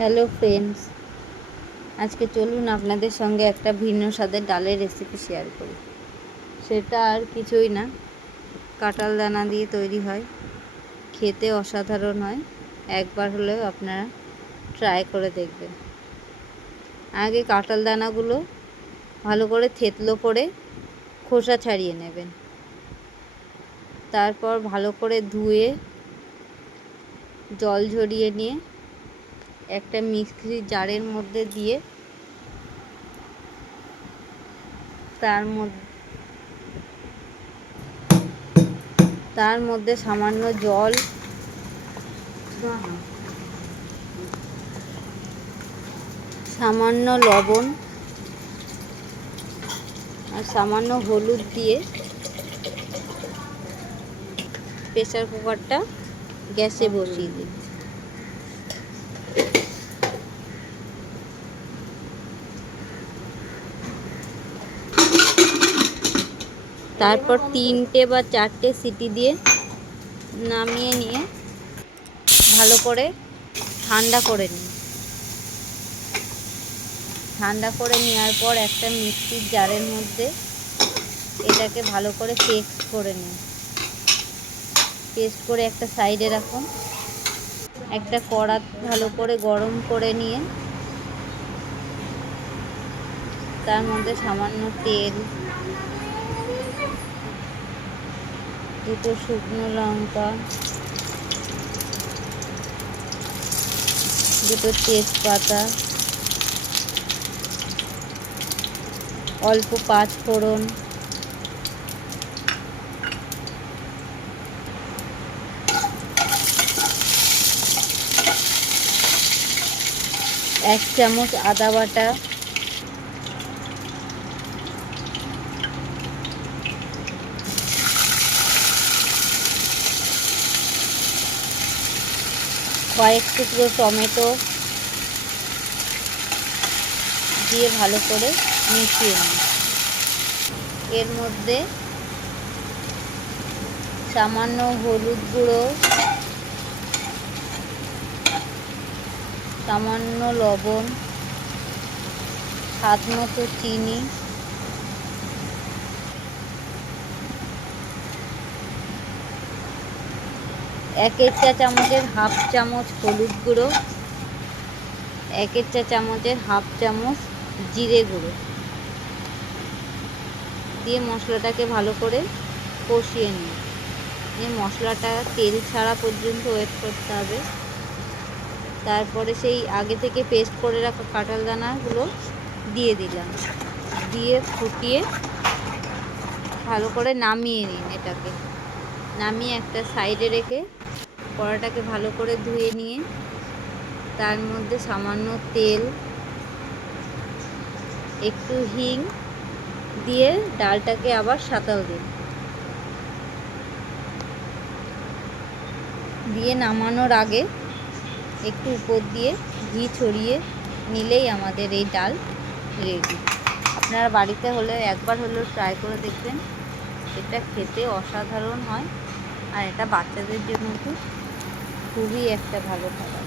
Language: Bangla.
হ্যালো ফ্রেন্ডস, আজকে চলুন আপনাদের সঙ্গে একটা ভিন্ন স্বাদের ডালের রেসিপি শেয়ার করি। সেটা আর কিছুই না, কাঁঠাল দানা দিয়ে তৈরি হয়, খেতে অসাধারণ হয়। একবার হলেও আপনারা ট্রাই করে দেখবেন। আগে কাঁঠাল দানাগুলো ভালো করে থেতলো করে খোসা ছাড়িয়ে নেবেন। তারপর ভালো করে ধুয়ে জল ঝরিয়ে নিয়ে একটা মিক্সির জারের মধ্যে দিয়ে তার মধ্যে সামান্য জল, সামান্য লবণ আর সামান্য হলুদ দিয়ে প্রেসার কুকারটা গ্যাসে বসিয়ে দিন। তারপর 3টে বা 4টে সিটি দিয়ে নামিয়ে নিয়ে ভালো করে ঠান্ডা করে নিন। ঠান্ডা করে নেওয়ার পর একটা মিক্সির জারের মধ্যে এটাকে ভালো করে পেস্ট করে নিন। পেস্ট করে একটা সাইডে রাখুন। একটা কড়া ভালো করে গরম করে নিয়ে তার মধ্যে সামান্য তেল, 2টো শুকনো লঙ্কা, 2টো তেজপাতা, অল্প 5 ফোড়ন, এক চামচ আদা বাটা, কয়েক টুকরো টমেটো দিয়ে ভালো করে মিশিয়ে নিন। এর মধ্যে সামান্য হলুদ গুঁড়ো, সামান্য লবণ, স্বাদ মতো চিনি, এক চা চামচের হাফ চামচ হলুদ গুঁড়ো, 1 চা চামচের হাফ চামচ জিরে গুঁড়ো দিয়ে মশলাটাকে ভালো করে কষিয়ে নিন। এই মশলাটা তেল ছাড়া পর্যন্ত ওয়েট করতে হবে। তারপরে সেই আগে থেকে পেস্ট করে রাখা কাঁঠাল দানাগুলো দিয়ে দিলাম, দিয়ে ফুটিয়ে ভালো করে নামিয়ে নিন। এটাকে নামিয়ে একটা সাইডে রেখে কড়াটাকে ভালো করে ধুয়ে নিয়ে তার মধ্যে সামান্য তেল, একটু হিং দিয়ে ডালটাকে আবার সাঁতাল দিন। দিয়ে নামানোর আগে একটু উপর দিয়ে ঘি ছড়িয়ে নিলেই আমাদের এই ডাল রেডি। আপনারা বাড়িতে হলে একবার হলেও ট্রাই করে দেখবেন। এটা খেতে অসাধারণ হয় আর এটা বাচ্চাদের জন্য খুবই একটা ভালো খাবার।